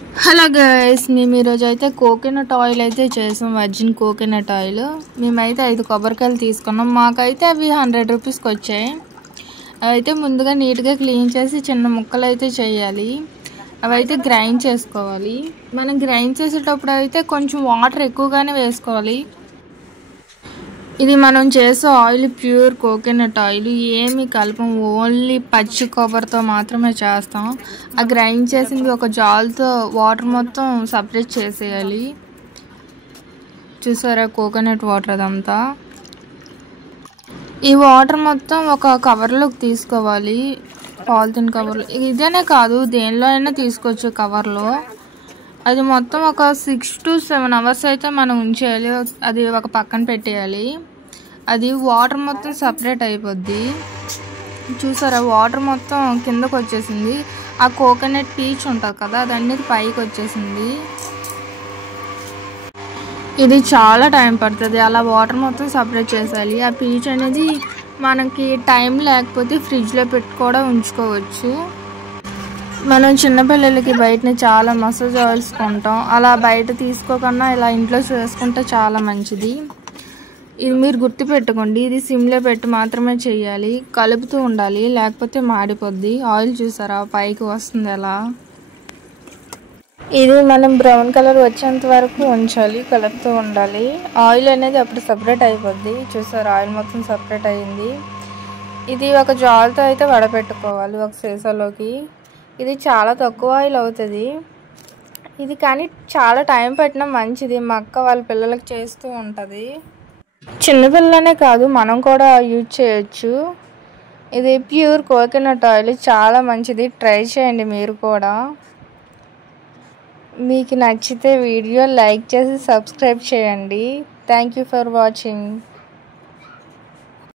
Hello guys, మేము ఈరోజు అయితే కోకోనట్ ఆయిల్ అయితే చేసాం. వర్జిన్ కోకోనట్ ఆయిల్ మేమైతే 5 కొబ్బరికాయలు తీసుకున్నాం. మాకైతే అవి 100 రూపీస్కి వచ్చాయి. అయితే ముందుగా నీట్గా క్లీన్ చేసి చిన్న ముక్కలు అయితే చేయాలి. అవి అయితే గ్రైండ్ చేసుకోవాలి. మనం గ్రైండ్ చేసేటప్పుడు అయితే కొంచెం వాటర్ ఎక్కువగానే వేసుకోవాలి. ఇది మనం చేసే ఆయిల్ ప్యూర్ కోకోనట్ ఆయిల్, ఏమి కలపం, ఓన్లీ పచ్చి కొబ్బరితో మాత్రమే చేస్తాం. ఆ గ్రైండ్ చేసింది ఒక జాల్తో వాటర్ మొత్తం సపరేట్ చేసేయాలి. చూసారా కోకోనట్ వాటర్ అదంతా. ఈ వాటర్ మొత్తం ఒక కవర్లోకి తీసుకోవాలి, పాలిథిన్ కవర్లో. ఇదేనే కాదు, దేనిలో అయినా తీసుకోవచ్చు కవర్లో. అది మొత్తం ఒక 6 to 7 అవర్స్ అయితే మనం ఉంచేయాలి. అది ఒక పక్కన పెట్టేయాలి. అది వాటర్ మొత్తం సపరేట్ అయిపోద్ది. చూసారా, వాటర్ మొత్తం కిందకు వచ్చేసింది. ఆ కోకోనట్ పీచ్ ఉంటుంది కదా, అది అన్నిటి పైకి వచ్చేసింది. ఇది చాలా టైం పడుతుంది. అలా వాటర్ మొత్తం సపరేట్ చేసేయాలి. ఆ పీచ్ అనేది మనకి టైం లేకపోతే ఫ్రిడ్జ్లో పెట్టి కూడా ఉంచుకోవచ్చు. మనం చిన్నపిల్లలకి బయటని చాలా మసాజ్ ఆయిల్స్ కొంటాం. అలా బయట తీసుకోకుండా ఇలా ఇంట్లో చేసుకుంటే చాలా మంచిది. ఇది మీరు గుర్తుపెట్టుకోండి. ఇది సిమ్లో పెట్టి మాత్రమే చేయాలి. కలుపుతూ ఉండాలి, లేకపోతే మాడిపోద్ది. ఆయిల్ చూసారా పైకి వస్తుంది ఎలా. ఇది మనం బ్రౌన్ కలర్ వచ్చేంత వరకు ఉంచాలి, కలుపుతూ ఉండాలి. ఆయిల్ అనేది అప్పుడు సపరేట్ అయిపోద్ది. చూసారా, ఆయిల్ మొత్తం సపరేట్ అయ్యింది. ఇది ఒక జాల్తో అయితే వడపెట్టుకోవాలి, ఒక సీసాలోకి. ఇది చాలా తక్కువ ఆయిల్ అవుతుంది. ఇది కానీ చాలా టైం పట్టినా మంచిది. మా అక్క వాళ్ళ పిల్లలకి చేస్తూ ఉంటుంది. చిన్నపిల్లలనే కాదు, మనం కూడా యూజ్ చేయొచ్చు. ఇది ప్యూర్ కోకోనట్ ఆయిల్, చాలా మంచిది. ట్రై చేయండి మీరు కూడా. మీకు నచ్చితే వీడియో లైక్ చేసి సబ్స్క్రైబ్ చేయండి. Thank you for watching.